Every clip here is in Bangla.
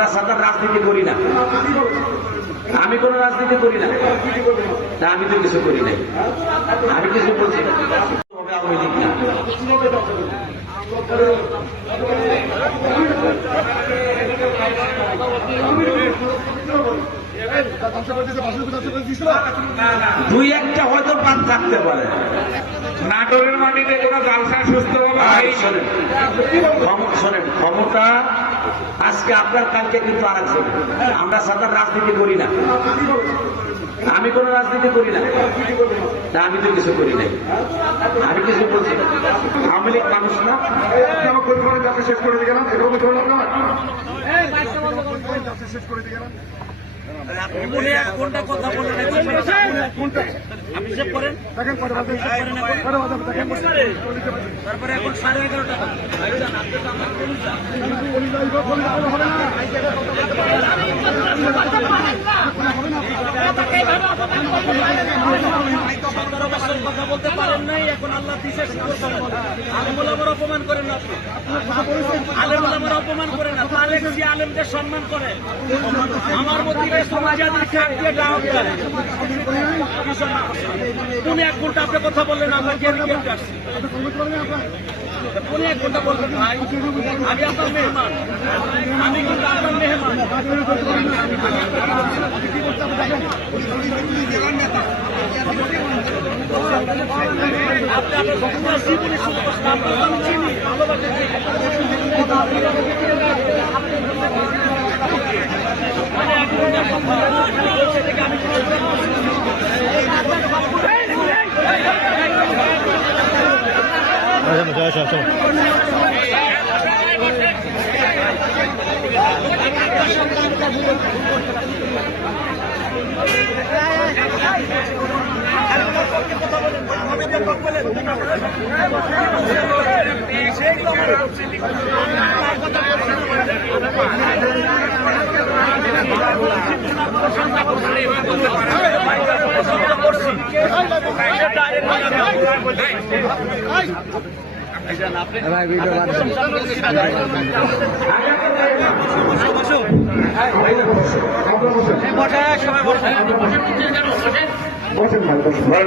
রাজনীতি করি না, আমি কোন রাজনীতি করি না, আমি তো কিছু করি নাই, আমি কিছু বলছি আওয়ামী লীগ না। দুই একটা হয়তো বাদ থাকতে পারে, নাটোরের মাটিতে কোন জালসা সুস্থ শোনেন, ক্ষমতা আজকে আপনার, কালকে কিন্তু আর একজন। আমরা সাধারণ রাজনীতি করি না, আমি কোন রাজনীতি করি না, আমি তো কিছু করি নাই, আমি কিছু বলছি। আওয়ামী লীগ মানুষ না, শেষ করে দিয়ে গেলাম, শেষ করে দিয়ে গেলাম। কোনটা কথা বলেন আপনি করেন তারপরে এখন 11:30 কথা বলতে পারেন নাই, এখন আল্লাহ দিছে আলেমুল আমার অপমান করেন না, আলেমুল আমার অপমান করেন না, আলেম যে আলেমদের সম্মান করে, আমার মধ্যে উনি 1 ঘন্টা আপনি কথা বললেন, আমরা উনি 1 ঘন্টা বলবেন ভাই, আমি আপনার মেহমান, আমি কিন্তু আপনার মেহমান। আপনি আপনার জীবনে শুরু করছেন, আপনার আমি চিনি, ভালোবাসি।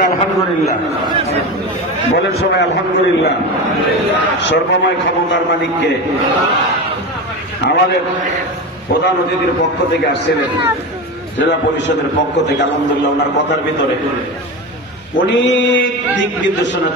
আলহামদুলিল্লাহ বলেন সবাই আলহামদুলিল্লাহ। সর্বময় ক্ষমতার মালিককে আমাদের প্রধান অতিথির পক্ষ থেকে আসছিলেন, জেলা পরিষদের পক্ষ থেকে, আলহামদুলিল্লাহ ওনার কথার ভিতরে অনেক দিক নির্দেশনা